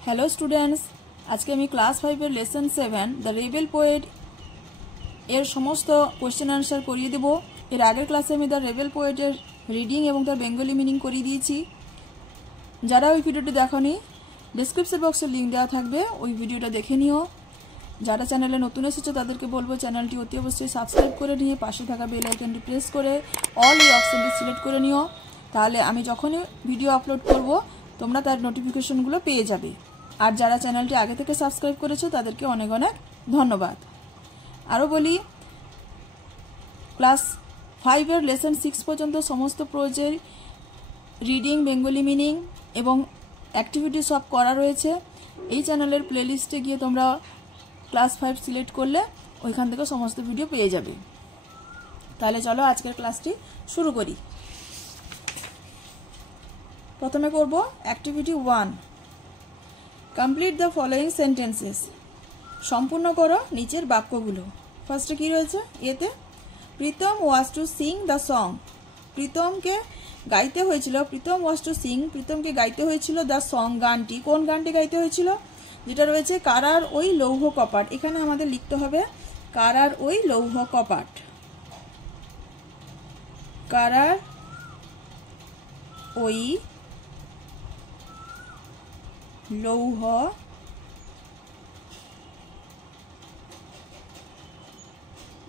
Hello students, आज के class 5 lesson 7 the rebel poet एर समस्त क्वेश्चन आंसर करिए देव। एर आगे क्लासे द रेबेल पोएटर रिडिंग एवं तार बेंगली मिनिंग करिए दिएछि। যারা ওই ভিডিওটি দেখোনি ডেসক্রিপশন বক্সে লিংক দেওয়া থাকবে, ওই ভিডিওটা দেখে নিও। যারা চ্যানেলে নতুন এসেছো তাদেরকে বলবো চ্যানেলটি অতি অবশ্যই সাবস্ক্রাইব করে নিয়ে পাশে থাকা বেল আইকনটি প্রেস করে অল এই অপশনটি সিলেক্ট করে নিও, তাহলে আমি যখনই ভিডিও আপলোড করব তোমরা তার নোটিফিকেশনগুলো পেয়ে যাবে। আর যারা চ্যানেলটি আগে থেকে সাবস্ক্রাইব করেছো তাদেরকে অনেক অনেক ধন্যবাদ। আরও বলি, ক্লাস 5 এর লেসন 6 পর্যন্ত সমস্ত প্রজের রিডিং, বেঙ্গলি মিনিং এবং অ্যাক্টিভিটি সব করা রয়েছে। এই চ্যানেলের প্লেলিস্টে গিয়ে তোমরা ক্লাস 5 সিলেক্ট করলে ওইখান থেকে সমস্ত ভিডিও পেয়ে যাবে। তাহলে চলো আজকের ক্লাসটি শুরু করি। প্রথমে করব activity 1, complete the following sentences. সম্পূর্ণ করো নিচের বাক্যগুলো। ফার্স্টে কি রয়েছে? এতে প্রীতম ওয়াজ টু সিং দ্য সং। প্রীতমকে গাইতে হয়েছিল, প্রীতম ওয়াজ টু সিং, প্রীতমকে গাইতে হয়েছিল দ্য সং, গানটি। কোন গানটি গাইতে হয়েছিল? যেটা রয়েছে কারার ওই লৌহ কপাট। এখানে আমাদের লিখতে হবে কারার ওই লৌহ কপাট। কারার ওই লৌহ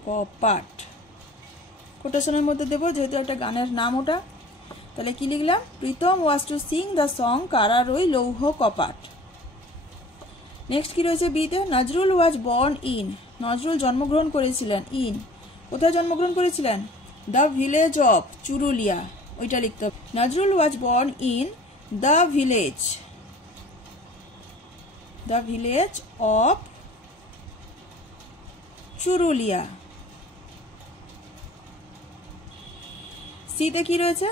কপাট। কোটেশনের মধ্যে দেবো, যেহেতু একটা গানের নাম ওটা। তাহলে কি লিখলাম? প্রীতম ওয়াজ টু সিং দ্য সং কারার ওই লৌহ কপাট। নেক্সট কি রয়েছে বিতে? Nazrul was born in. Nazrul জন্মগ্রহণ করেছিলেন। ইন, কোথায় জন্মগ্রহণ করেছিলেন? দ্য ভিলেজ অফ চুরুলিয়া, ওইটা লিখতে হবে। Nazrul was born in the village, the village of Churulia. সিতে কি রয়েছে?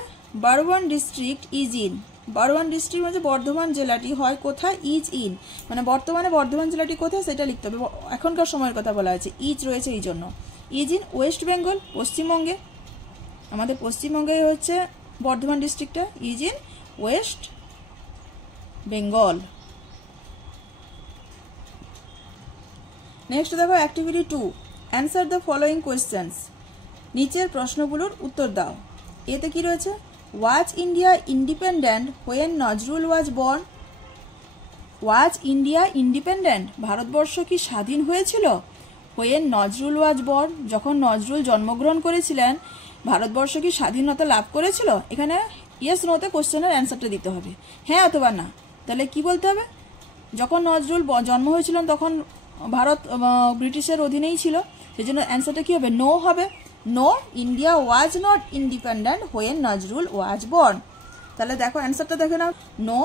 Barwan district is in. Barwan district মানে বর্ধমান জেলাটি হয় কোথায়? ইজ ইন, মানে বর্তমানে বর্ধমান জেলাটি কোথায় সেটা লিখতে হবে। এখনকার সময়ের কথা বলা হয়েছে, ইজ রয়েছে এই জন্য। ইজ ইন ওয়েস্ট বেঙ্গল, পশ্চিমবঙ্গে। আমাদের পশ্চিমবঙ্গে হচ্ছে বর্ধমান ডিস্ট্রিক্টটা। Is in West Bengal. Next দেখো activity 2, answer the following questions. নিচের প্রশ্নগুলোর উত্তর দাও। এতে কি রয়েছে? Was India independent when Nazrul was born. Was India independent, Bharatvarsha কি স্বাধীন হয়েছিল? হোয়েন নজরুল ওয়াজ বর্ন, যখন নজরুল জন্মগ্রহণ করেছিলেন ভারতবর্ষ কি স্বাধীনতা লাভ করেছিল? এখানে ইয়েস নোতে কোশ্চেনের অ্যান্সারটা দিতে হবে, হ্যাঁ অথবা না। তাহলে কি বলতে হবে? যখন নজরুল জন্ম হয়েছিলেন তখন ভারত ব্রিটিশের অধীনেই ছিল, সেজন্য অ্যান্সারটা কি হবে? নো হবে। No, India was not independent when Nazrul was born. তাহলে দেখো অ্যান্সারটা দেখে নাও। No,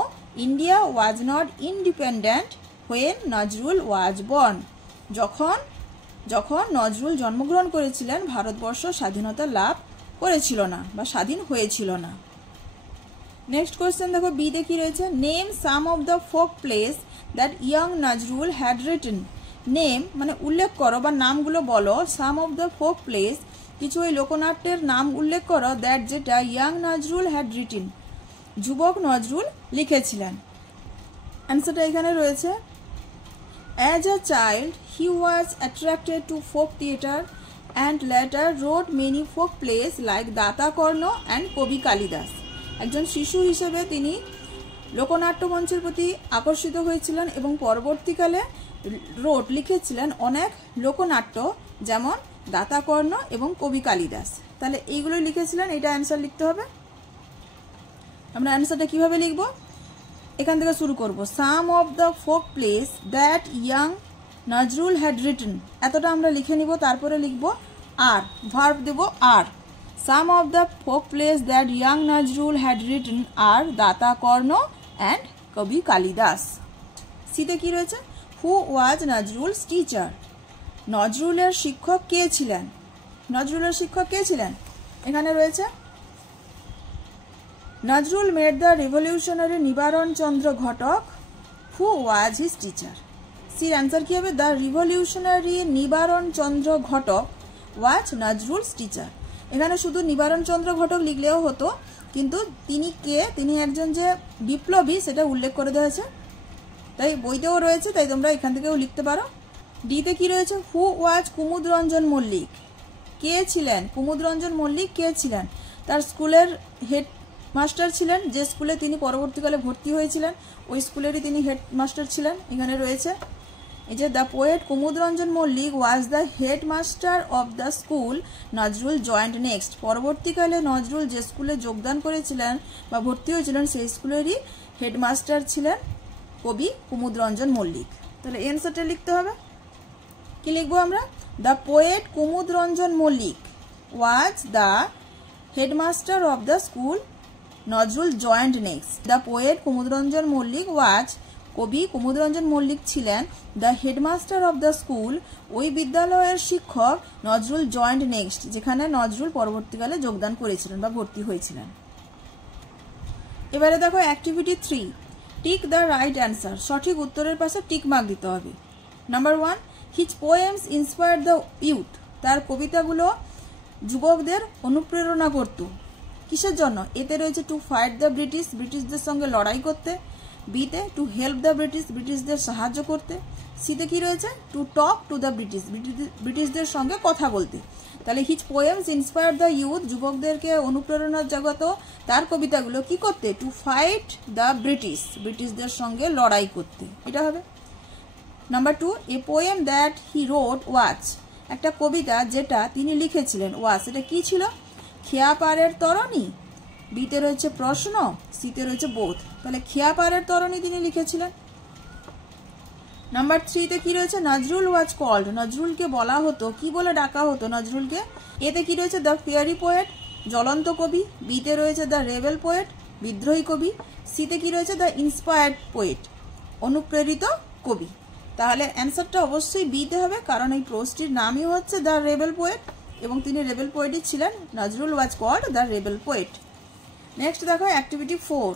India was not independent when Nazrul was born. যখন নজরুল জন্মগ্রহণ করেছিলেন ভারতবর্ষ স্বাধীনতা লাভ করেছিল না বা স্বাধীন হয়েছিল না। নেক্সট কোয়েশ্চেন দেখো বিতে কি রয়েছে? Name some of the folk plays that young Nazrul had written. Name মানে উল্লেখ করো বা নামগুলো বলো। সাম অফ দ্য ফোক প্লেস, কিছু ওই লোকনাট্যের নাম উল্লেখ করো, দ্যাট যেটা ইয়াং নজরুল হ্যাড রিটেন, যুবক নজরুল লিখেছিলেন। অ্যান্সারটা এখানে রয়েছে। As a child he was attracted to folk theatre and letter road many folk place like data Karna and Kabi Kalidas. একজন শিশু হিসেবে তিনি লোকনাট্য মঞ্চের প্রতি আকর্ষিত হয়েছিলেন এবং পরবর্তীকালে রোড লিখেছিলেন অনেক লোকনাট্য, যেমন দাতাকর্ণ এবং কবি কালিদাস। তাহলে এইগুলো লিখেছিলেন, এটা অ্যান্সার লিখতে হবে। আমরা অ্যান্সারটা কিভাবে লিখব? এখান থেকে শুরু করব। Some of the folk plays that young Nazrul had written, এতটা আমরা লিখে নিব। তারপরে লিখব আর, ভার্ব দেব আর। Some of the folk plays that young Nazrul had written are Datakarna and Kabi Kalidas. সিতে কি রয়েছে? Who was Nazrul's teacher. নজরুলের শিক্ষক কে ছিলেন? নজরুলের শিক্ষক কে ছিলেন? এখানে রয়েছে Nazrul made the revolutionary Nibaran Chandra Ghatak who was his teacher. সির অ্যান্সার কি হবে? দ্য রিভলিউশনারি নিবারণ চন্দ্র ঘটক ওয়াজ নজরুলস টিচার। এখানে শুধু নিবারণ চন্দ্র ঘটক লিখলেও হতো, কিন্তু তিনি কে, তিনি একজন যে বিপ্লবী সেটা উল্লেখ করে দেওয়া হয়েছে। তাই বইতেও রয়েছে, তাই তোমরা এখান থেকেও লিখতে পারো। ডিতে কি রয়েছে? হু ওয়াজ কুমুদ রঞ্জন মল্লিক? কে ছিলেন? কুমুদ রঞ্জন মল্লিক কে ছিলেন? তার স্কুলের হেড মাস্টার ছিলেন, যে স্কুলে তিনি পরবর্তীকালে ভর্তি হয়েছিলেন ওই স্কুলেরই তিনি হেড মাস্টার ছিলেন। এখানে রয়েছে এই যে the poet Kumud Ranjan Mallick was the headmaster of the school Nazrul joined next. পরবর্তীকালে নজরুল যে স্কুলে যোগদান করেছিলেন বা ভর্তি হয়েছিলেন সেই স্কুলেরই হেডমাস্টার ছিলেন কবি কুমুদ রঞ্জন মল্লিক। তাহলে অ্যান্সারটা লিখতে হবে। কি লিখবো আমরা? The poet Kumud Ranjan Mallick was the headmaster of the school Nazrul joined next. The poet Kumud Ranjan Mallick was, কবি কুমুদ রঞ্জন মল্লিক ছিলেন the headmaster of the school, ওই বিদ্যালয়ের শিক্ষক নজরুল জয়েন্ট নেক্সট, যেখানে নজরুল পরবর্তীকালে যোগদান করেছিলেন বা ভর্তি হয়েছিলেন। এবারে দেখো activity 3, tick the right answer. সঠিক উত্তরের পাশে টিক মার্ক দিতে হবে। Number 1, his poems inspire the youth. তার কবিতাগুলো যুবকদের অনুপ্রেরণা করত। কিসের জন্য? এতে রয়েছে টু ফাইট দ্য ব্রিটিশ, ব্রিটিশদের সঙ্গে লড়াই করতে। বিতে টু হেল্প দ্য ব্রিটিশ, ব্রিটিশদের সাহায্য করতে। সিতে কি রয়েছে? To talk to the British, ব্রিটিশদের সঙ্গে কথা বলতে। তাহলে his poems inspire the youth, যুবকদেরকে অনুপ্রেরণা জগত তার কবিতাগুলো কি করতে? টু ফাইট দ্য ব্রিটিশ, ব্রিটিশদের সঙ্গে লড়াই করতে, এটা হবে। Number 2, a poem that he wrote was. একটা কবিতা যেটা তিনি লিখেছিলেন ওয়াজ, এটা কি ছিল? খেয়াপাড়ের তরণী। বিতে রয়েছে প্রশ্ন, সিতে রয়েছে বোধ। তাহলে খেয়াপাড়ের তরণী তিনি লিখেছিলেন। নাম্বার 3তে কি রয়েছে? নজরুল ওয়াজ কল্ড, নজরুলকে বলা হতো, কি বলে ডাকা হতো নজরুলকে? এতে কি রয়েছে? দ্য ফেয়ারি পোয়েট, জ্বলন্ত কবি। বিতে রয়েছে দ্য রেবেল পোয়েট, বিদ্রোহী কবি। সিতে কি রয়েছে? দ্য ইন্সপায়ার্ড পোয়েট, অনুপ্রেরিত কবি। তাহলে অ্যান্সারটা অবশ্যই বিতে হবে, কারণ এই প্রোজটির নামই হচ্ছে দ্য রেবেল পোয়েট এবং তিনি রেবেল পোয়েটই ছিলেন। Nazrul was called the rebel poet. Next দেখো activity 4,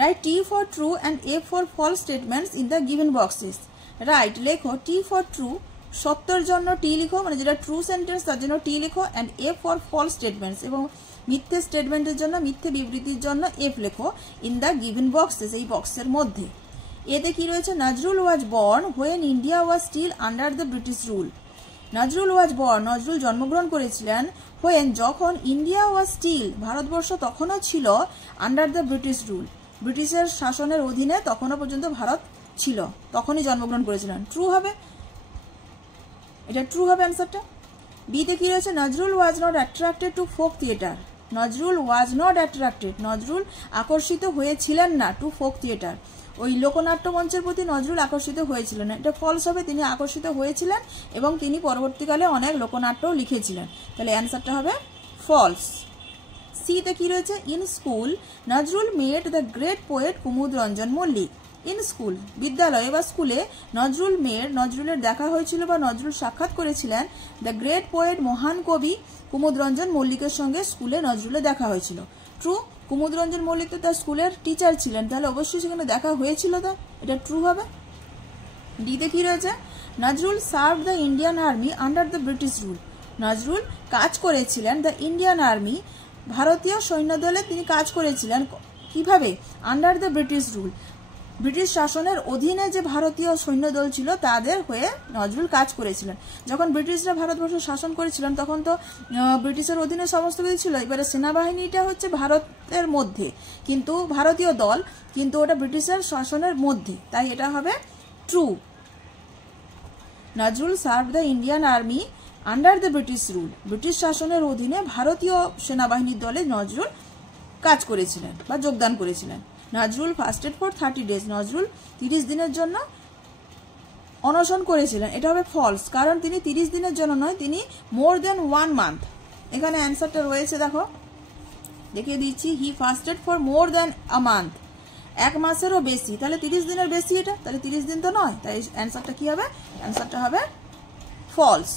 write T for true and A for false statements in the given boxes. Write লেখো টি ফর ট্রু, সত্যর জন্য টি লিখো, মানে যেটা ট্রু সেন্টেন্স তার জন্য টি লিখো, and A for false statements, এবং মিথ্যে স্টেটমেন্টের জন্য, মিথ্যে বিবৃতির জন্য এফ লেখো ইন দ্য গিভেন বক্সেস, এই বক্সের মধ্যে। এতে কি রয়েছে? Nazrul was born when India was still under the British rule. Nazrul was born, Nazrul জন্মগ্রহণ করেছিলেন, হোয়েন যখন ইন্ডিয়া ওয়াজ স্টিল, ভারতবর্ষ তখনও ছিল, আন্ডার দ্য ব্রিটিশ রুল, ব্রিটিশের শাসনের অধীনে তখনও পর্যন্ত ভারত ছিল, তখনই জন্মগ্রহণ করেছিলেন। ট্রু হবে, এটা ট্রু হবে অ্যান্সারটা। বিতে কি রয়েছে? Nazrul was not attracted to folk theatre. Nazrul was not attracted, Nazrul আকর্ষিত হয়েছিলেন না টু ফোক থিয়েটার, ওই লোকনাট্য মঞ্চের প্রতি নজরুল আকর্ষিত হয়েছিলেন না। এটা ফলস হবে, তিনি আকর্ষিত হয়েছিলেন এবং তিনি পরবর্তীকালে অনেক লোকনাট্যও লিখেছিলেন। তাহলে অ্যান্সারটা হবে ফলস। সিতে কি রয়েছে? In school Nazrul made the great poet Kumud Ranjan Mallick. In school, বিদ্যালয়ে বা স্কুলে নজরুল মেড, নজরুলের দেখা হয়েছিল বা নজরুল সাক্ষাৎ করেছিলেন দ্য গ্রেট পোয়েট, মহান কবি কুমুদ রঞ্জন মল্লিকের সঙ্গে স্কুলে নজরুলের দেখা হয়েছিল। ট্রু, কুমুদ রঞ্জন মল্লিক তো তার স্কুলের টিচার ছিলেন, তাহলে অবশ্যই সেখানে দেখা হয়েছিল, তা এটা ট্রু হবে। ডিতে কি রয়েছে? Nazrul serve the Indian army under the British rule. Nazrul কাজ করেছিলেন দ্য ইন্ডিয়ান আর্মি, ভারতীয় সৈন্যদলে তিনি কাজ করেছিলেন, কিভাবে? Under the British rule, British শাসনের অধীনে যে ভারতীয় সৈন্যদল ছিল তাদের হয়ে নজরুল কাজ করেছিলেন। যখন ব্রিটিশরা ভারতবর্ষ শাসন করেছিলেন তখন তো ব্রিটিশের অধীনে সমস্ত কিছু ছিল, এবারে সেনাবাহিনীটা হচ্ছে ভারতের মধ্যে, কিন্তু ভারতীয় দল, কিন্তু ওটা ব্রিটিশের শাসনের মধ্যে, তাই এটা হবে true. Nazrul serve the Indian army under the British rule, British শাসনের অধীনে ভারতীয় সেনাবাহিনীর দলে নজরুল কাজ করেছিলেন বা যোগদান করেছিলেন। নজরুল ফাস্টেড ফর 30 days, নজরুল 30 দিনের জন্য অনশন করেছিলেন, এটা হবে ফলস, কারণ তিনি 30 দিনের জন্য নয়, তিনি মোর দেন 1 month। এখানে অ্যান্সারটা রয়েছে, দেখো দেখিয়ে দিচ্ছি, হি ফাস্টেড for more then a month, 1 মাসেরও বেশি, তাহলে 30 দিনের বেশি এটা, তাহলে 30 দিন তো নয়, তাই অ্যান্সারটা কি হবে? অ্যান্সারটা হবে ফলস।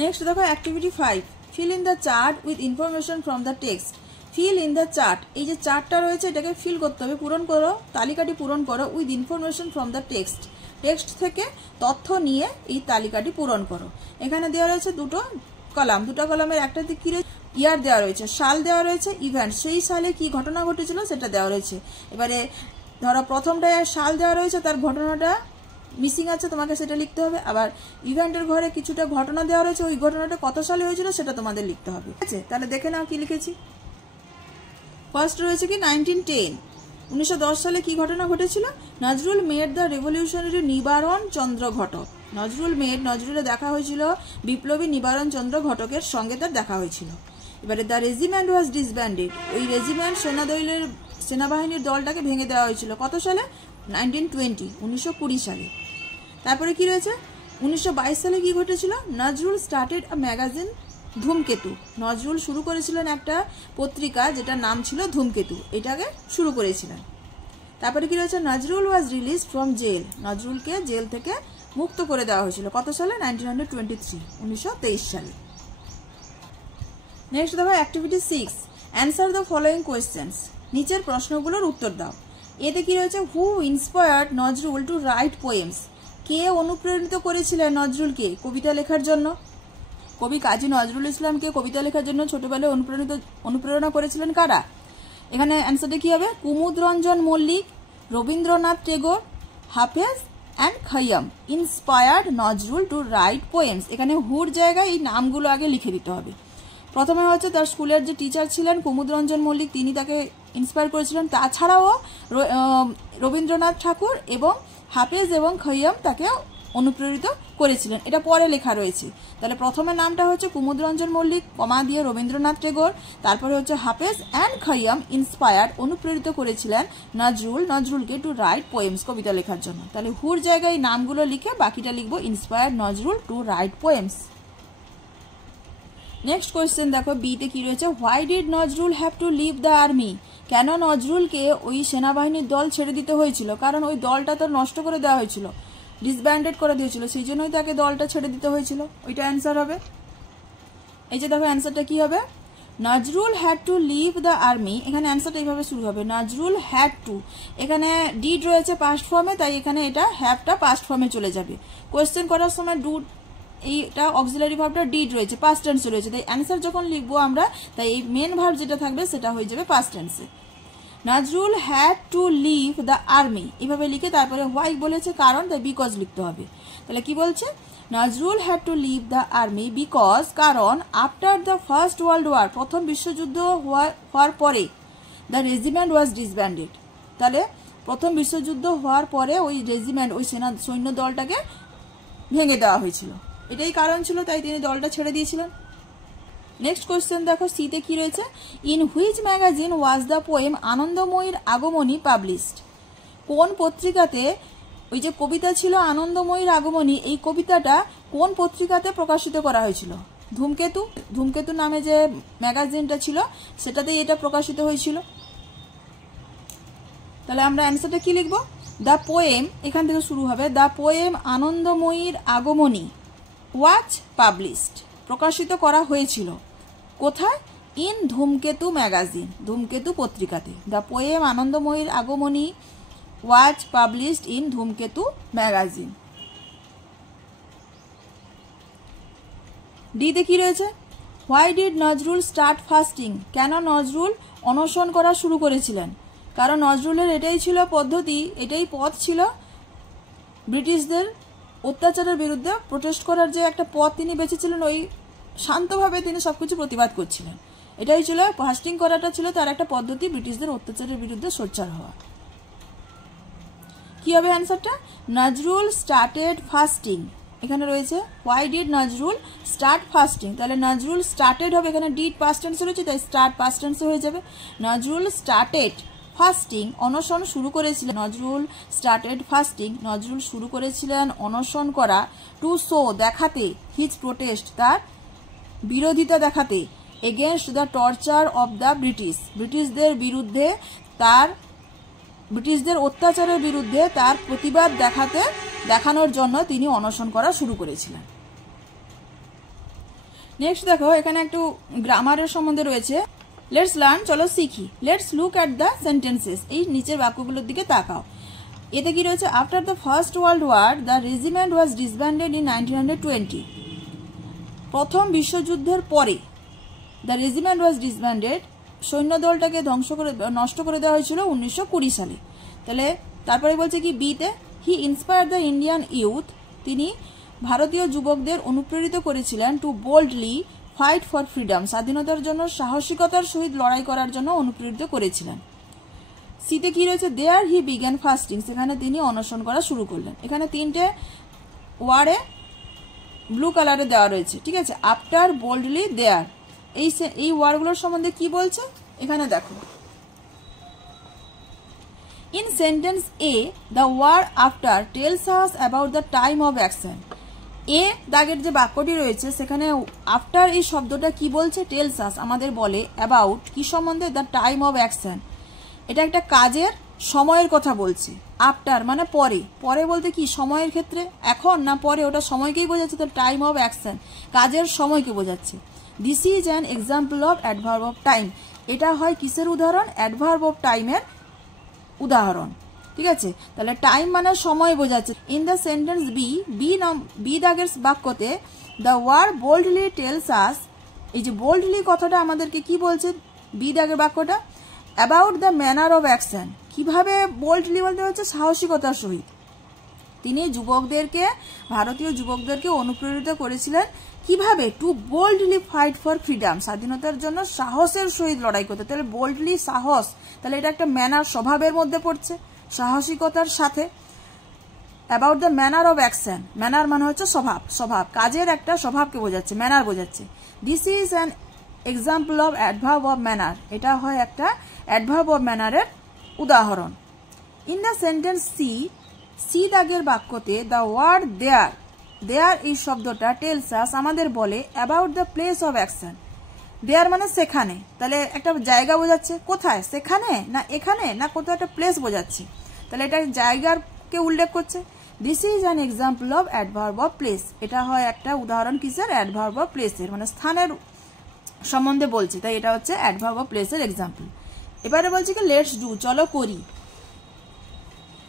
নেক্সট দেখো activity 5, fill in the chart with information from the text. Fill in the chart, এই যে চার্টটা রয়েছে এটাকে ফিল করতে হবে, পূরণ করো, তালিকাটি পূরণ করো with information from the text, text থেকে তথ্য নিয়ে এই তালিকাটি পূরণ করো। এখানে দেওয়া রয়েছে দুটো কলাম, দুটো কলামের একটাতে কি রয়েছে? ইয়ার দেওয়া রয়েছে, সাল দেওয়া রয়েছে, ইভেন্ট, সেই সালে কি ঘটনা ঘটেছিল সেটা দেওয়া রয়েছে। এবারে ধরো প্রথমটায় সাল দেওয়া রয়েছে, তার ঘটনাটা মিসিং আছে, তোমাকে সেটা লিখতে হবে। আবার ইভেন্টের ঘরে কিছুটা ঘটনা দেওয়া রয়েছে, ওই ঘটনাটা কত সালে হয়েছিল সেটা তোমাদের লিখতে হবে, ঠিক আছে? তাহলে দেখে নাও কি লিখেছি। ফার্স্ট রয়েছে কি 1910, 1910 সালে কি ঘটনা ঘটেছিল? Nazrul made the revolutionary Nibaran Chandra ঘটক। নজরুলে দেখা হয়েছিল বিপ্লবী নিবারণ চন্দ্র ঘটকের সঙ্গে তার দেখা হয়েছিল। এবারে দ্য রেজিমেন্ট ওয়াজ ডিসব্যান্ডেড, ওই রেজিমেন্ট সেনাবাহিনীর দলটাকে ভেঙে দেওয়া হয়েছিল কত সালে? 1920, 1920 সালে। তারপরে কি রয়েছে? 1922 সালে কি ঘটেছিল? নজরুল স্টার্টেড আ ম্যাগাজিন ধূমকেতু। নজরুল শুরু করেছিলেন একটা পত্রিকা যেটার নাম ছিল ধূমকেতু, এটাকে শুরু করেছিলেন। তারপরে কি রয়েছে? নজরুল ওয়াজ রিলিজ ফ্রম জেল, নজরুলকে জেল থেকে মুক্ত করে দেওয়া হয়েছিল কত সালে? 1923, 1923 সালে। নেক্সট দেখো activity 6, answer the following questions, নিচের প্রশ্নগুলোর উত্তর দাও। এতে কি রয়েছে? Who inspired Nazrul to write poems, কে অনুপ্রেরিত করেছিলেন নজরুলকে কবিতা লেখার জন্য? কবি কাজী নজরুল ইসলামকে কবিতা লেখার জন্য ছোটবেলায় অনুপ্রেরণা করেছিলেন কারা? এখানে অ্যান্সারটা কি হবে? Kumudranjan Mallick, Rabindranath Tagore, Hafez and Khayyam inspired Nazrul to write poems. এখানে হুর জায়গায় এই নামগুলো আগে লিখে দিতে হবে। প্রথমে হচ্ছে তার স্কুলের যে টিচার ছিলেন কুমুদরঞ্জন মল্লিক, তিনি তাকে ইন্সপায়ার করেছিলেন। তাছাড়াও রবীন্দ্রনাথ ঠাকুর এবং হাফেজ এবং খৈয়াম তাকে অনুপ্রেরিত করেছিলেন, এটা পরে লেখা রয়েছে। তাহলে প্রথমে নামটা হচ্ছে কুমুদরঞ্জন মল্লিক, কমা দিয়ে রবীন্দ্রনাথ টেগোর, তারপরে হচ্ছে হাফেজ অ্যান্ড খৈয়াম ইন্সপায়ার্ড অনুপ্রেরিত করেছিলেন নজরুলকে টু রাইট পোয়েমস, কবিতা লেখার জন্য। তাহলে হুর জায়গায় নামগুলো লিখে বাকিটা লিখবো inspired Nazrul to write poems. Next question দেখো, বিতে কি রয়েছে? Why did Nazrul have to leave the army, কেন নজরুলকে ওই সেনাবাহিনীর দল ছেড়ে দিতে হয়েছিল? কারণ ওই দলটা তো নষ্ট করে দেওয়া হয়েছিল, ডিসব্যান্ডেড করে দিয়েছিল, সেই জন্যই তাকে দলটা ছেড়ে দিতে হয়েছিল। ওইটা অ্যান্সার হবে। এই যে দেখো অ্যান্সারটা কি হবে? Nazrul had to leave the army, এখানে অ্যান্সারটা এইভাবে শুরু হবে, নজরুল হ্যাড টু, এখানে ডিড রয়েছে পাস্ট ফর্মে, তাই এখানে এটা হ্যাভটা পাস্ট ফর্মে চলে যাবে। কোয়েশ্চেন করার সময় ডু, এইটা অক্সিলারি ভার্বটা ডিড রয়েছে, পাস্ট টেন্সে রয়েছে, তাই অ্যান্সার যখন লিখবো আমরা, তাই এই মেন ভার্ব যেটা থাকবে সেটা হয়ে যাবে পাস্ট টেন্সে। Nazrul had to leave the army, এভাবে লিখে তারপরে হোয়াই বলেছে কারণ, তাই বিকজ লিখতে হবে। তাহলে কি বলছে? Nazrul had to leave the army because, কারণ after the first world War, প্রথম বিশ্বযুদ্ধ হওয়ার পরে, দ্য রেজিমেন্ট ওয়াজ ডিসব্যান্ডেড, তাহলে প্রথম বিশ্বযুদ্ধ হওয়ার পরে ওই রেজিমেন্ট, ওই সৈন্য দলটাকে ভেঙে দেওয়া হয়েছিল, এটাই কারণ ছিল, তাই তিনি দলটা ছেড়ে দিয়েছিলেন। নেক্সট কোয়েশ্চেন দেখো, সিতে কি রয়েছে? In which magazine was the poem Anandamayeer Agamani published, কোন পত্রিকাতে ওই যে কবিতা ছিল আনন্দময়ীর আগমনী, এই কবিতাটা কোন পত্রিকাতে প্রকাশিত করা হয়েছিল? ধূমকেতু নামে যে ম্যাগাজিনটা ছিল সেটাতেই এটা প্রকাশিত হয়েছিল। তাহলে আমরা অ্যান্সারটা কি লিখবো? দ্য পোয়েম, এখান থেকে শুরু হবে, the poem Anandamayeer Agamani was published, প্রকাশিত করা হয়েছিল কোথায়? ইন ধূমকেতু ম্যাগাজিন, ধূমকেতু পত্রিকাতে। The poem Anandamayeer Agamani was published in ধূমকেতু ম্যাগাজিন। ডিতে কি রয়েছে? Why did Nazrul start fasting, কেন নজরুল অনশন করা শুরু করেছিলেন? কারণ নজরুলের এটাই ছিল পদ্ধতি, এটাই পথ ছিল ব্রিটিশদের অত্যাচারের বিরুদ্ধে প্রোটেস্ট করার যে একটা পথ তিনি বেঁচেছিলেন, ওই শান্তভাবে তিনি সবকিছু প্রতিবাদ করছিলেন, এটাই ছিল ফাস্টিং করাটা, ছিল তার একটা পদ্ধতি ব্রিটিশদের অত্যাচারের বিরুদ্ধে সোচ্চার হওয়া। কি হবে অ্যান্সারটা? নজরুল স্টার্টেড ফাস্টিং, এখানে রয়েছে why did Nazrul start fasting, তাহলে নজরুল স্টার্টেড হবে, এখানে ডিড পাস্ট টেন্সে রয়েছে, তাই স্টার্ট পাস্ট টেন্সে হয়ে যাবে। নজরুল স্টার্টেড ফাস্টিং, অনশন শুরু করেছিলেন, নজরুল স্টার্টেড ফাস্টিং, নজরুল শুরু করেছিলেন অনশন করা, টু শো, দেখাতে, হিজ প্রোটেস্ট, তার বিরোধিতা দেখাতে, against the torture of the British, ব্রিটিশদের বিরুদ্ধে, তার ব্রিটিশদের অত্যাচারের বিরুদ্ধে তার প্রতিবাদ দেখানোর জন্য তিনি অনশন করা শুরু করেছিলেন। নেক্সট দেখো, এখানে একটু গ্রামারের সম্বন্ধে রয়েছে, লেটস লার্ন, চলো শিখি। Let's look at the sentences, এই নিচের বাক্যগুলোর দিকে তাকাও। এতে কি রয়েছে? After the first world war the regiment was disbanded in 1920, প্রথম বিশ্বযুদ্ধের পরে দ্য রেজিমেন্ট ওয়াজ ডিসব্যান্ডেড, সৈন্য দলটাকে নষ্ট করে দেওয়া হয়েছিল 1920 সালে। তাহলে তারপরে বলছে কি বিতে, he inspire the Indian youth, তিনি ভারতীয় যুবকদের অনুপ্রেরিত করেছিলেন to boldly fight for freedom, স্বাধীনতার জন্য সাহসিকতার সহিত লড়াই করার জন্য অনুপ্রেরিত করেছিলেন। সিতে কি রয়েছে, দেয়ার হি বিগ্যান ফাস্টিং, সেখানে তিনি অনশন করা শুরু করলেন। এখানে তিনটে ওয়ার্ডে ব্লু কালারে দেওয়া রয়েছে, ঠিক আছে। আফটার, বোল্ডলি, দেয়ার, এই ওয়ার্ডগুলোর সম্বন্ধে কি বলছে এখানে দেখো। In sentence A, the word after tells us about the time of action. A দাগের যে বাক্যটি রয়েছে সেখানে আফটার এই শব্দটা কি বলছে, টেলস আস, আমাদের বলে, অ্যাবাউট কি সম্বন্ধে, দ্য টাইম অফ অ্যাকশন, এটা একটা কাজের সময়ের কথা বলছে। আফটার মানে পরে, পরে বলতে কি সময়ের ক্ষেত্রে, এখন না পরে, ওটা সময়কেই বোঝাচ্ছে। তো টাইম অফ অ্যাকশন কাজের সময়কে বোঝাচ্ছে। This is an example of adverb of time, এটা হয় কিসের উদাহরণ, অ্যাডভার্ব অফ টাইমের উদাহরণ, ঠিক আছে। তাহলে টাইম মানে সময় বোঝাচ্ছে। ইন দ্য সেন্টেন্স বি দাগের বাক্যতে the word boldly tells us, এই যে বোল্ডলি কথাটা আমাদেরকে কি বলছে বি দাগের বাক্যটা, about the manner of action, কিভাবে বোল্ডলি বলতে হচ্ছে সাহসিকতার সহিত। তিনি যুবকদেরকে, ভারতীয় যুবকদেরকে অনুপ্রেরিত করেছিলেন কিভাবে, to boldly fight for freedom, স্বাধীনতার জন্য সাহসের সহিত লড়াই করতে। তাহলে বোল্ডলি সাহস, তাহলে এটা একটা ম্যানার, স্বভাবের মধ্যে পড়ছে, সাহসিকতার সাথে। About the manner of action, manner মানে হচ্ছে স্বভাব, স্বভাব কাজের একটা স্বভাবকে বোঝাচ্ছে, ম্যানার বোঝাচ্ছে। This is an example of adverb of manner, এটা হয় একটা অ্যাডভার্ব অফ ম্যানারের উদাহরণ। ইন দ্য সেন্টেন্স সি দাগের বাক্যতে দ্য ওয়ার্ড দেয়ার, দেয়ার এই শব্দটা টেলস আস, আমাদের বলে, about the place of action. There মানে সেখানে, তাহলে একটা জায়গা বোঝাচ্ছে, কোথায়, সেখানে না এখানে না কোথাও একটা প্লেস বোঝাচ্ছে, তাহলে এটা জায়গাকে উল্লেখ করছে। This is an example of adverb of place, এটা হয় একটা উদাহরণ কিসের, অ্যাডভার্ব অফ প্লেসের, মানে স্থানের সম্বন্ধে বলছে, তাই এটা হচ্ছে অ্যাডভার্ব অফ প্লেসের এক্সাম্পল। এবারে বলছি কি লেটস ডু, চলো করি।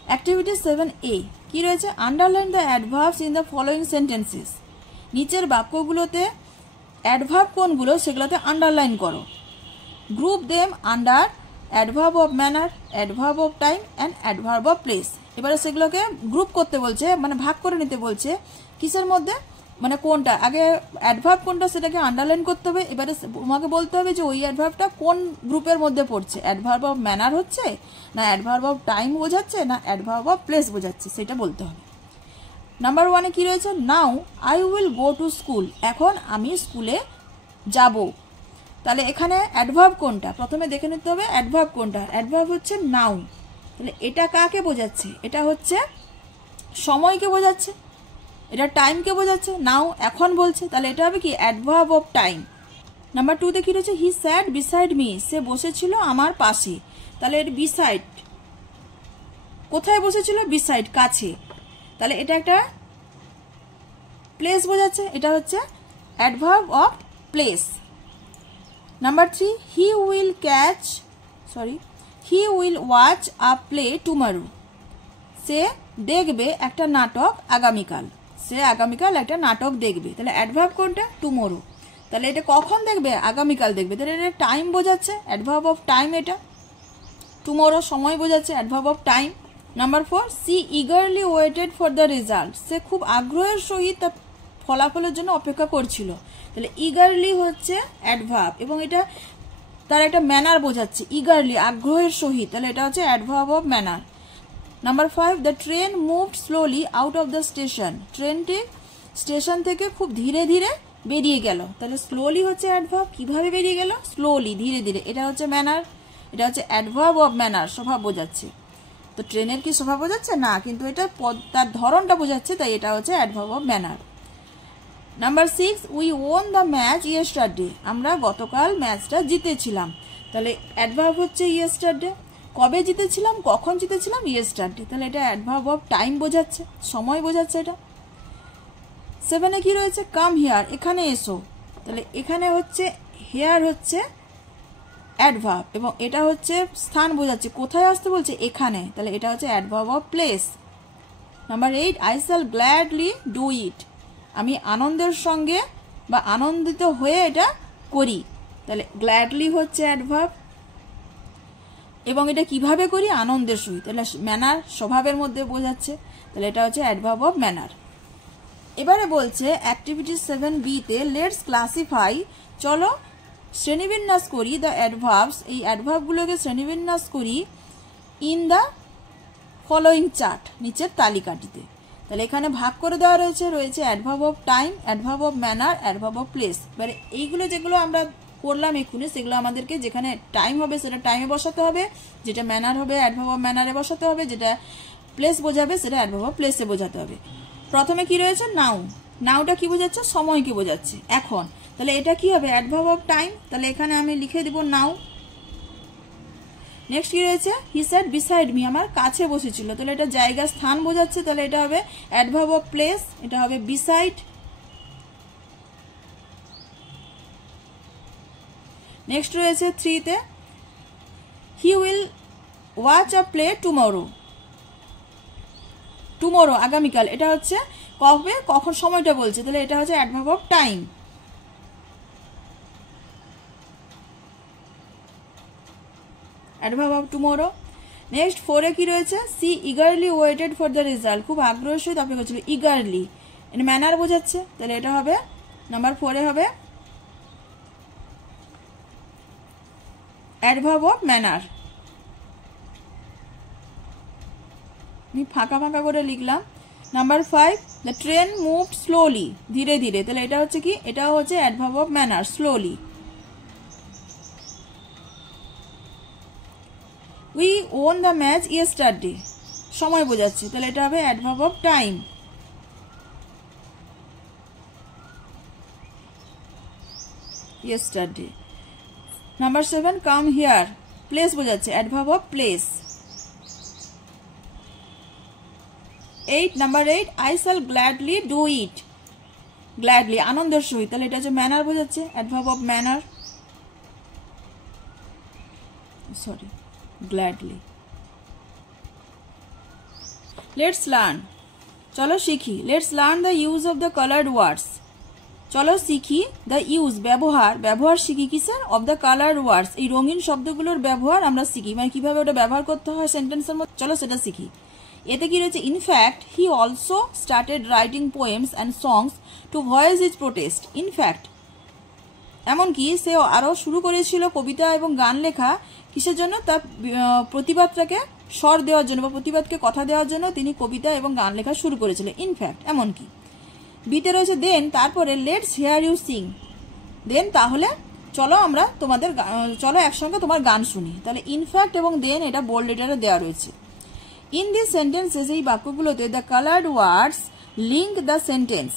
অ্যাক্টিভিটি 7A কি রয়েছে, underline the adverbs in the following sentences, নিচের বাক্যগুলোতে অ্যাডভার্ব কোনগুলো সেগুলোতে আন্ডারলাইন করো। Group them under adverb of manner, adverb of time and adverb of place. এবারে সেগুলোকে গ্রুপ করতে বলছে, মানে ভাগ করে নিতে বলছে, কিসের মধ্যে, মানে কোনটা আগে অ্যাডভার্ব কোনটা সেটাকে আন্ডারলাইন করতে হবে। এবারে তোমাকে বলতে হবে যে ওই অ্যাডভার্বটা কোন গ্রুপের মধ্যে পড়ছে, অ্যাডভার্ব অফ ম্যানার হচ্ছে না অ্যাডভার্ব অফ টাইম বোঝাচ্ছে না অ্যাডভার্ব অফ প্লেস বোঝাচ্ছে, সেটা বলতে হবে। নাম্বার 1-এ কি রয়েছে, now I will go to school, এখন আমি স্কুলে যাব। তাহলে এখানে অ্যাডভার্ব কোনটা প্রথমে দেখে নিতে হবে, অ্যাডভার্ব কোনটা, অ্যাডভার্ব হচ্ছে নাও। তাহলে এটা কাকে বোঝাচ্ছে, এটা হচ্ছে সময়কে বোঝাচ্ছে, এটা টাইমকে বোঝাচ্ছে, নাও এখন বলছে, তাহলে এটা হবে কি অ্যাডভার্ব অফ টাইম। নাম্বার 2-তে কি রয়েছে, হি স্যাট বিসাইড মি, সে বসেছিল আমার পাশে, তাহলে এর বিসাইড কোথায় বসেছিল, বিসাইড কাছে, তাহলে এটা একটা প্লেস বোঝাচ্ছে, এটা হচ্ছে adverb of place. Number 3, he will watch a play tomorrow, সে দেখবে একটা নাটক আগামীকাল, সে আগামীকাল একটা নাটক দেখবে, তাহলে অ্যাডভার্ব কোনটা, টুমোরো, তাহলে এটা কখন দেখবে, আগামীকাল দেখবে, তাহলে এটা টাইম বোঝাচ্ছে, অ্যাডভার্ব অফ টাইম, এটা টুমোরো সময় বোঝাচ্ছে, adverb of time. Number 4, she eagerly waited for the result, সে খুব আগ্রহের সহিত তার ফলাফলের জন্য অপেক্ষা করছিল, তাহলে ইগারলি হচ্ছে অ্যাডভার্ব এবং এটা তার একটা ম্যানার বোঝাচ্ছে, ইগারলি আগ্রহের সহিত, তাহলে এটা হচ্ছে adverb of manner. Number 5, the train moved slowly out of the station, ট্রেনটি স্টেশন থেকে খুব ধীরে ধীরে বেরিয়ে গেল, তাহলে স্লোলি হচ্ছে অ্যাডভার্ব, কিভাবে বেরিয়ে গেল, স্লোলি ধীরে ধীরে, এটা হচ্ছে ম্যানার, এটা হচ্ছে অ্যাডভার্ব অফ ম্যানার, স্বভাব বোঝাচ্ছে। তো ট্রেনের কি স্বভাব বোঝাচ্ছে না, কিন্তু এটা তার ধরনটা বোঝাচ্ছে, তাই এটা হচ্ছে adverb of manner. Number 6, we won the match yesterday, আমরা গতকাল ম্যাচটা জিতেছিলাম, তাহলে অ্যাডভার্ব হচ্ছে ইয়েস্টারডে, কবে জিতেছিলাম, কখন জিতেছিলাম, ইয়েস্টারডে, তাহলে এটা অ্যাডভার্ব অফ টাইম বোঝাচ্ছে, সময় বোঝাচ্ছে এটা। 7-এ কি রয়েছে, কাম হিয়ার, এখানে এসো, তাহলে এখানে হচ্ছে হেয়ার হচ্ছে অ্যাডভার্ব এবং এটা হচ্ছে স্থান বোঝাচ্ছে, কোথায় আসতে বলছে, এখানে, তাহলে এটা হচ্ছে adverb of place. Number 8, I shall gladly do ইট, আমি আনন্দের সঙ্গে বা আনন্দিত হয়ে এটা করি, তাহলে গ্ল্যাডলি হচ্ছে অ্যাডভার্ব। এবং এটা কিভাবে করি, আনন্দের সহিত। তাহলে ম্যানার স্বভাবের মধ্যে বোঝাচ্ছে, তাহলে এটা হচ্ছে অ্যাডভার্ব অফ ম্যানার। এবারে বলছে অ্যাক্টিভিটি 7B তে লেটস ক্লাসিফাই, চলো শ্রেণীবিন্যাস করি দ্য অ্যাডভার্বস, এই অ্যাডভার্বগুলোকে শ্রেণীবিন্যাস করি ইন দ্য ফলোয়িং চার্ট, নিচের তালিকাটিতে। তাহলে এখানে ভাগ করে দেওয়া রয়েছে adverb of time, adverb of manner, adverb of place. এবারে এইগুলো যেগুলো আমরা করলাম এক্ষুনি, সেগুলো আমাদেরকে যেখানে টাইম হবে সেটা টাইমে বসাতে হবে, যেটা ম্যানার হবে অ্যাডভার্ব অফ ম্যানারে বসাতে হবে, যেটা প্লেস বোঝাবে সেটা অ্যাডভার্ব অফ প্লেসে বোঝাতে হবে। প্রথমে কি রয়েছে, নাও, নাওটা কি বোঝাচ্ছে, সময়কে বোঝাচ্ছে, এখন। তাহলে এটা কি হবে, অ্যাডভার্ব অফ টাইম, তাহলে এখানে আমি লিখে দিব নাও। নেক্সট কি রয়েছে, হি সেড বিসাইড মি, আমার কাছে বসেছিল, তাহলে এটা জায়গা স্থান বোঝাচ্ছে, তাহলে এটা হবে অ্যাডভার্ব অফ প্লেস, এটা হবে বিসাইড। নেক্সট রয়েছে 3 তে, হি will watch a play tomorrow, tomorrow আগামীকাল, এটা হচ্ছে কবে, কখন, সময়টা বলছে, তাহলে এটা হচ্ছে adverb of time. Adverb of tomorrow. Next 4 এ কি রয়েছে, she eagerly waited for the result, খুব আগ্রহের সহিত অপেক্ষা করছিল, ইগারলি, এটা ম্যানার বোঝাচ্ছে, তাহলে এটা হবে নাম্বার 4 এ হবে অ্যাডভার্ব অফ ম্যানার। আমি ফাঁকা ফাঁকা করে লিখলাম। Number 5, the train moved slowly, ধীরে ধীরে, তাহলে এটা হচ্ছে কি, এটা হচ্ছে adverb of manner, slowly. We won the match yesterday, সময় বোঝাচ্ছে, তাহলে এটা হবে adverb of time. Yesterday. Number 7, come here, place বোঝাচ্ছে, adverb of place. 8, number 8, I shall gladly do it, gladly আনন্দের সহিত, তাহলে এটা হচ্ছে ম্যানার বোঝাচ্ছে, adverb of manner, sorry gladly. Let's learn, চলো শিখি, let's learn the use of the coloured words, চলো শিখি দ্য ইউজ, ব্যবহার, ব্যবহার শিখি কিসের, অফ দ্য কালার্ড ওয়ার্ডস, এই রঙিন শব্দগুলোর ব্যবহার আমরা শিখি, মানে কিভাবে ওটা ব্যবহার করতে হয় সেন্টেন্সের মধ্যে, চলো সেটা শিখি। এতে কি রয়েছে, in fact he also started writing poems and songs to voice his protest, in fact এমনকি সে আরও শুরু করেছিল কবিতা এবং গান লেখা, কিসের জন্য, তার প্রতিবাদটাকে স্বর দেওয়ার জন্য বা প্রতিবাদকে কথা দেওয়ার জন্য তিনি কবিতা এবং গান লেখা শুরু করেছিলেন, ইনফ্যাক্ট এমনকি। বিতে রয়েছে দেন, তারপরে লেটস হিয়ার ইউ সিং, দেন তাহলে চলো আমরা তোমাদের, চলো একসঙ্গে তোমার গান শুনি, তাহলে ইনফ্যাক্ট এবং দেন এটা বোল্ড লেটারে দেওয়া রয়েছে। ইন দিস সেন্টেন্সেস, এই বাক্যগুলোতে the coloured words link the sentence,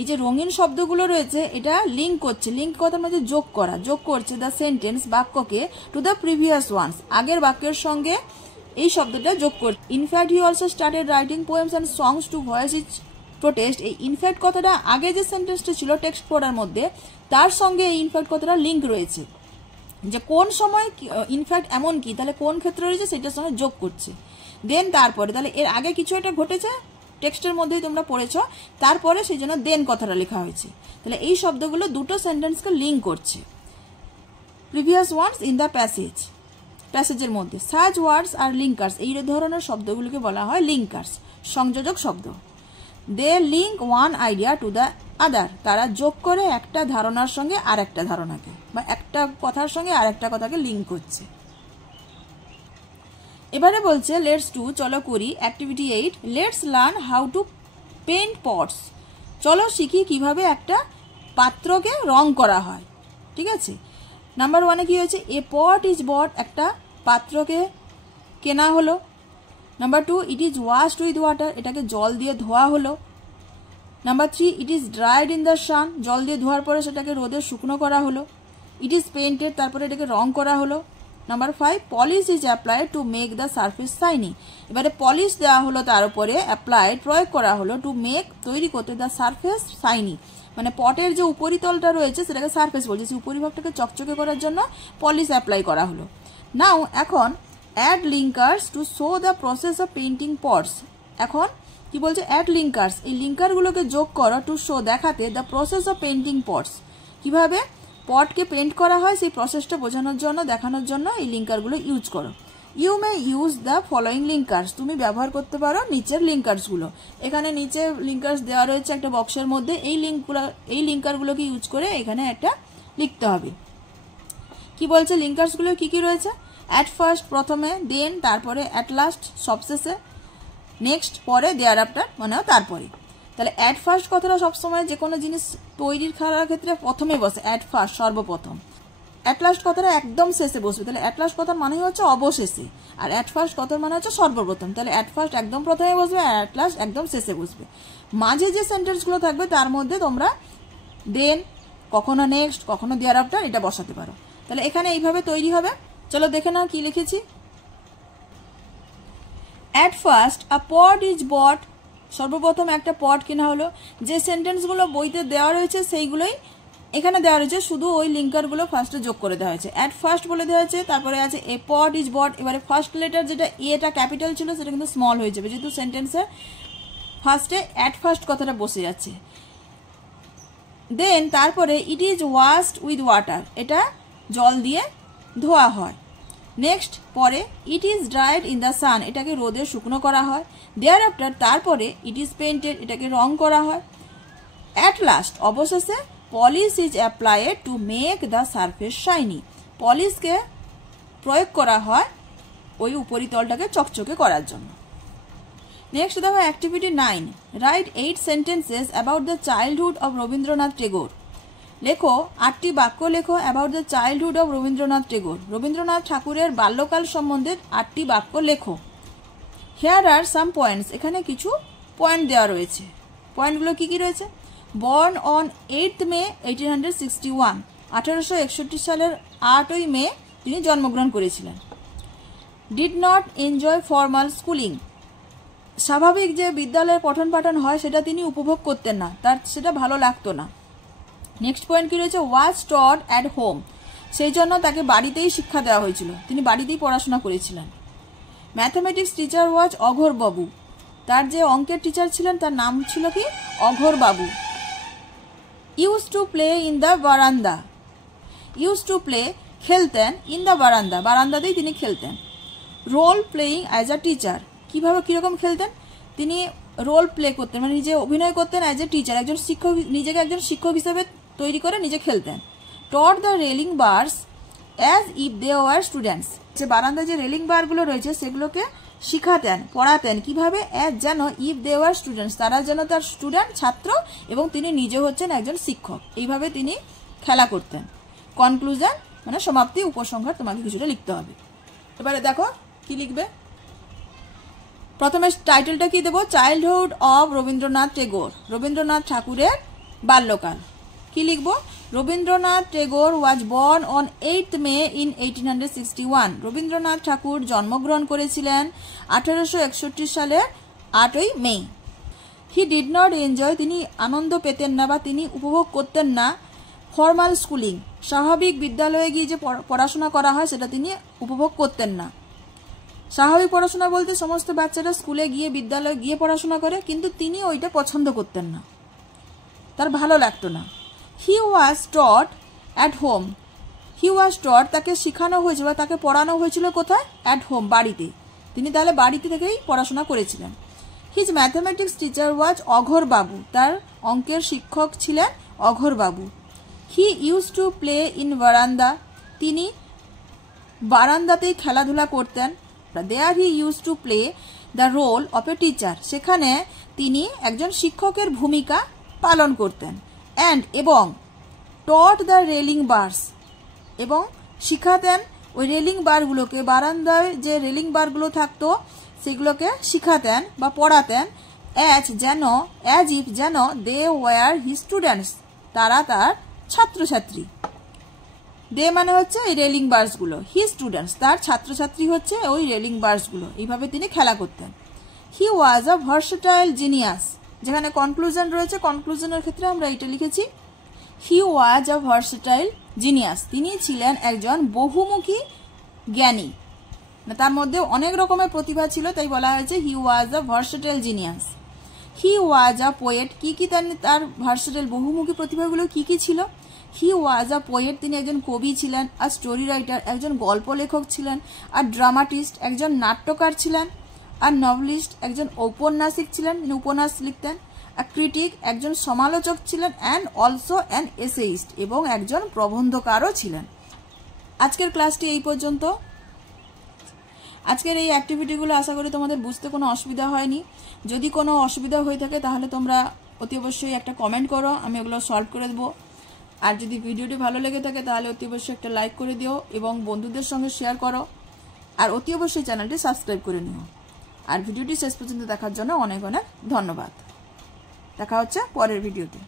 এই যে রঙিন শব্দগুলো রয়েছে এটা লিঙ্ক করছে, লিঙ্ক কথার মধ্যে যোগ করা, যোগ করছে দ্য সেন্টেন্স, বাক্যকে, টু দ্য প্রিভিয়াস ওয়ান্স, আগের বাক্যের সঙ্গে এই শব্দটা যোগ করছে। In fact he also started writing poems and songs to voice his protest, এই ইনফ্যাক্ট কথাটা আগে যে সেন্টেন্সটা ছিল টেক্সট পড়ার মধ্যে, তার সঙ্গে এই ইনফ্যাক্ট কথাটা লিঙ্ক রয়েছে, যে কোন সময় ইনফ্যাক্ট এমন কি, তাহলে কোন ক্ষেত্রে রয়েছে সেটার সঙ্গে যোগ করছে। দেন তারপরে, তাহলে এর আগে কিছু একটা ঘটেছে টেক্সটের মধ্যেই তোমরা পড়েছ, তারপরে সেই জন্য দেন কথাটা লেখা হয়েছে, তাহলে এই শব্দগুলো দুটো সেন্টেন্সকে লিঙ্ক করছে। Previous words in the passage, প্যাসেজের মধ্যে, সাচ ওয়ার্ডস আর লিঙ্কার্স, এই ধরনের শব্দগুলোকে বলা হয় লিঙ্কার্স, সংযোজক শব্দ। They link one idea to the other, তারা যোগ করে একটা ধারণার সঙ্গে আর একটা ধারণাকে, বা একটা কথার সঙ্গে আর একটা কথাকে লিঙ্ক করছে। এবারে বলছে লেটস ডু, চলো করি, activity 8, let's learn how to paint pots, চলো শিখি কিভাবে একটা পাত্রকে রং করা হয়, ঠিক আছে। নাম্বার 1 এ কি হয়েছে, এ পট ইজ বট, একটা পাত্রকে কেনা হলো। Number 2, it is washed with water, এটাকে জল দিয়ে ধোয়া হলো। Number 3, it is dried in the sun, জল দিয়ে ধোয়ার পরে সেটাকে রোদে শুকনো করা হলো। ইট ইজ পেইন্টেড, তারপরে এটাকে রং করা হলো। Number 5, polish is applied to make the surface shiny, এবারে পলিশ দেওয়া হলো, তার উপরে অ্যাপ্লাইড প্রয়োগ করা হলো, টু মেক তৈরি করতে, দ্য সারফেস শাইনি, মানে পটের যে উপরিতলটা রয়েছে সেটাকে সারফেস বলছে, সেই উপরিভাগটাকে চকচকে করার জন্য পলিশ অ্যাপ্লাই করা হলো। নাও এখন add linkers to show the process of painting pots, এখন কি বলছে, অ্যাড লিঙ্কার্স, এই লিঙ্কারগুলোকে যোগ করো, টু শো দেখাতে, the process of painting pots, কিভাবে পটকে পেইন্ট করা হয় সেই প্রসেসটা বোঝানোর জন্য, দেখানোর জন্য এই লিঙ্কারগুলো ইউজ করো। You may use the following linkers, তুমি ব্যবহার করতে পারো নিচের লিঙ্কার্সগুলো। এখানে নিচে লিঙ্কার্স দেওয়া রয়েছে একটা বক্সের মধ্যে, এই লিঙ্কারগুলোকে ইউজ করে এখানে একটা লিখতে হবে। কি বলছে লিঙ্কার্সগুলো কি কি রয়েছে? অ্যাট ফার্স্ট প্রথমে, দেন তারপরে, অ্যাট লাস্ট সবশেষে, নেক্সট পরে, দেয়ার আফটার মানেও তারপরে। তাহলে অ্যাট ফার্স্ট কথাটা সবসময় যে কোনো জিনিস তৈরির করার ক্ষেত্রে প্রথমে বসে, অ্যাট ফার্স্ট সর্বপ্রথম। অ্যাট লাস্ট কথাটা একদম শেষে বসবে, তাহলে অ্যাট লাস্ট কথার মানে হচ্ছে অবশেষে, আর অ্যাট ফার্স্ট কথার মানে হচ্ছে সর্বপ্রথম। তাহলে অ্যাট ফার্স্ট একদম প্রথমে বসবে, আর অ্যাট লাস্ট একদম শেষে বসবে। মাঝে যে সেন্টেন্সগুলো থাকবে তার মধ্যে তোমরা দেন, কখনো নেক্সট, কখনো দেয়ার আফটার এটা বসাতে পারো। তাহলে এখানে এইভাবে তৈরি হবে। চলো দেখে নাও কি লিখেছি। At first a pot is bought, সর্বপ্রথম একটা পট কেনা হলো। যে সেন্টেন্সগুলো বইতে দেওয়া রয়েছে সেইগুলোই এখানে দেওয়া রয়েছে, শুধু ওই লিঙ্কারগুলো ফার্স্টে যোগ করে দেওয়া হয়েছে। অ্যাট ফার্স্ট বলে দেওয়া হয়েছে, তারপরে আছে এ পট ইজ বট। এবারে ফার্স্ট লেটার যেটা এটা ক্যাপিটাল ছিল সেটা কিন্তু স্মল হয়ে যাবে, যেহেতু সেন্টেন্সের ফার্স্টে অ্যাট ফার্স্ট কথাটা বসে যাচ্ছে। দেন তারপরে it is washed with water, এটা জল দিয়ে ধোয়া হয়। নেক্সট পরে it is dried in the sun, এটাকে রোদে শুকনো করা হয়। দেয়ার আফটার তারপরে ইট ইজ পেন্টেড, এটাকে রং করা হয়। অ্যাট লাস্ট অবশেষে polish is applied to make the surface shiny, পলিশকে প্রয়োগ করা হয় ওই উপরিতলটাকে চকচকে করার জন্য। নেক্সট দেখো activity 9, right 8 sentences about the childhood of Rabindranath Tagore. লেখো 8টি বাক্য লেখো about the childhood of Rabindranath Tagore, Rabindranath ঠাকুরের বাল্যকাল সম্বন্ধে 8টি বাক্য লেখো। হেয়ার আর সাম পয়েন্টস, এখানে কিছু পয়েন্ট দেওয়া রয়েছে। পয়েন্টগুলো কি কি রয়েছে? বর্ন অন 8th মে 1861, 1861 সালের 8ই মে তিনি জন্মগ্রহণ করেছিলেন। Did not enjoy formal schooling, স্বাভাবিক যে বিদ্যালয়ের পঠন পাঠন হয় সেটা তিনি উপভোগ করতেন না, তার সেটা ভালো লাগতো না। নেক্সট পয়েন্ট কি রয়েছে? ওয়াজ টট অ্যাট হোম, সেই জন্য তাকে বাড়িতেই শিক্ষা দেওয়া হয়েছিল, তিনি বাড়িতেই পড়াশোনা করেছিলেন। Mathematics teacher was Aghor Babu, তার যে অঙ্কের টিচার ছিলেন তার নাম ছিল কি? Aghor Babu. Use to play in the veranda, use to play খেলতেন, ইন দ্য বারান্দা, বারান্দাতেই তিনি খেলতেন। Role playing as a teacher, কিভাবে কিরকম খেলতেন? তিনি রোল প্লে করতেন, মানে নিজে অভিনয় করতেন অ্যাজ এ টিচার, একজন শিক্ষক, নিজেকে একজন শিক্ষক হিসেবে তৈরি করে নিজে খেলতেন। Taught the railing bars as if they were students, যে বারান্দায় যে রেলিং বারগুলো রয়েছে সেগুলোকে শিখাতেন, পড়াতেন কিভাবে? অ্যাজ যেন ইফ দে ওয়ার স্টুডেন্টস, তারা যেন তার স্টুডেন্ট, ছাত্র, এবং তিনি নিজে হচ্ছেন একজন শিক্ষক, এইভাবে তিনি খেলা করতেন। কনক্লুশন মানে সমাপ্তি, উপসংহার তোমাকে কিছুটা লিখতে হবে। এবারে দেখো কি লিখবে। প্রথমে টাইটেলটা কি দেবো? Childhood of Rabindranath Tagore, Rabindranath ঠাকুরের বাল্যকাল। কি লিখবো? Rabindranath Tagore was born on 8th May in 1861, Rabindranath Thakur জন্মগ্রহণ করেছিলেন 1861 সালের 8ই মে। হি ডিড নট এনজয়, তিনি আনন্দ পেতেন না বা তিনি উপভোগ করতেন না। ফর্মাল স্কুলিং, স্বাভাবিক বিদ্যালয়ে গিয়ে যে পড়াশোনা করা হয় সেটা তিনি উপভোগ করতেন না। স্বাভাবিক পড়াশোনা বলতে সমস্ত বাচ্চারা স্কুলে গিয়ে বিদ্যালয়ে গিয়ে পড়াশোনা করে, কিন্তু তিনি ওইটা পছন্দ করতেন না, তার ভালো লাগতো না। হি ওয়াজ টট অ্যাট হোম, হি ওয়াজ টট, তাকে শেখানো হয়েছিল বা তাকে পড়ানো হয়েছিল কোথায়? অ্যাট হোম, বাড়িতে, তিনি তাহলে বাড়িতে থেকেই পড়াশোনা করেছিলেন। His mathematics teacher was Aghor Babu, তার অঙ্কের শিক্ষক ছিলেন Aghor Babu. He use to play in veranda, তিনি বারান্দাতেই খেলাধুলা করতেন। There he use to play the role of a teacher, সেখানে তিনি একজন শিক্ষকের ভূমিকা পালন করতেন। অ্যান্ড এবং টট দ্য রেলিং বার্স, এবং শিখাতেন ওই রেলিং বারগুলোকে, বারান্দায় যে রেলিং বারগুলো থাকতো সেগুলোকে শিখাতেন বা পড়াতেন। অ্যাজ যেন, অ্যাজ ইফ যেন দে ওয়ার হি স্টুডেন্টস, তারা তার ছাত্রছাত্রী। দে মানে হচ্ছে এই রেলিং বার্সগুলো, হি স্টুডেন্টস, তার ছাত্রছাত্রী হচ্ছে ওই রেলিং বার্সগুলো, এইভাবে তিনি খেলা করতেন। হি ওয়াজ আ ভার্সেটাইল জিনিয়াস, যেখানে কনক্লুশন রয়েছে, কনক্লুশনের ক্ষেত্রে আমরা এটা লিখেছি হি ওয়াজ আ ভার্সেটাইল জিনিয়াস, তিনি ছিলেন একজন বহুমুখী জ্ঞানী, তার মধ্যে অনেক রকমের প্রতিভা ছিল, তাই বলা হয়েছে he was a versatile genius. He was a poet, কি কি তার ভার্সেটাইল বহুমুখী প্রতিভাগুলো কি কি ছিল? হি ওয়াজ আ পোয়েট, তিনি একজন কবি ছিলেন। আর স্টোরি রাইটার, একজন গল্প লেখক ছিলেন। আর ড্রামাটিস্ট, একজন নাট্যকার ছিলেন। আর নভেলিস্ট, একজন ঔপন্যাসিক ছিলেন, উপন্যাস লিখতেন। আর ক্রিটিক, একজন সমালোচক ছিলেন। অ্যান্ড অলসো অ্যান এসেইস্ট, এবং একজন প্রবন্ধকারও ছিলেন। আজকের ক্লাসটি এই পর্যন্ত। আজকের এই অ্যাক্টিভিটিগুলো আশা করি তোমাদের বুঝতে কোনো অসুবিধা হয়নি। যদি কোনো অসুবিধা হয়ে থাকে তাহলে তোমরা অতি অবশ্যই একটা কমেন্ট করো, আমি ওগুলো সলভ করে দেবো। আর যদি ভিডিওটি ভালো লেগে থাকে তাহলে অতি অবশ্যই একটা লাইক করে দিও এবং বন্ধুদের সঙ্গে শেয়ার করো। আর অতি অবশ্যই চ্যানেলটি সাবস্ক্রাইব করে নিও। আর ভিডিওটি শেষ পর্যন্ত দেখার জন্য অনেক অনেক ধন্যবাদ। দেখা হচ্ছে পরের ভিডিওতে।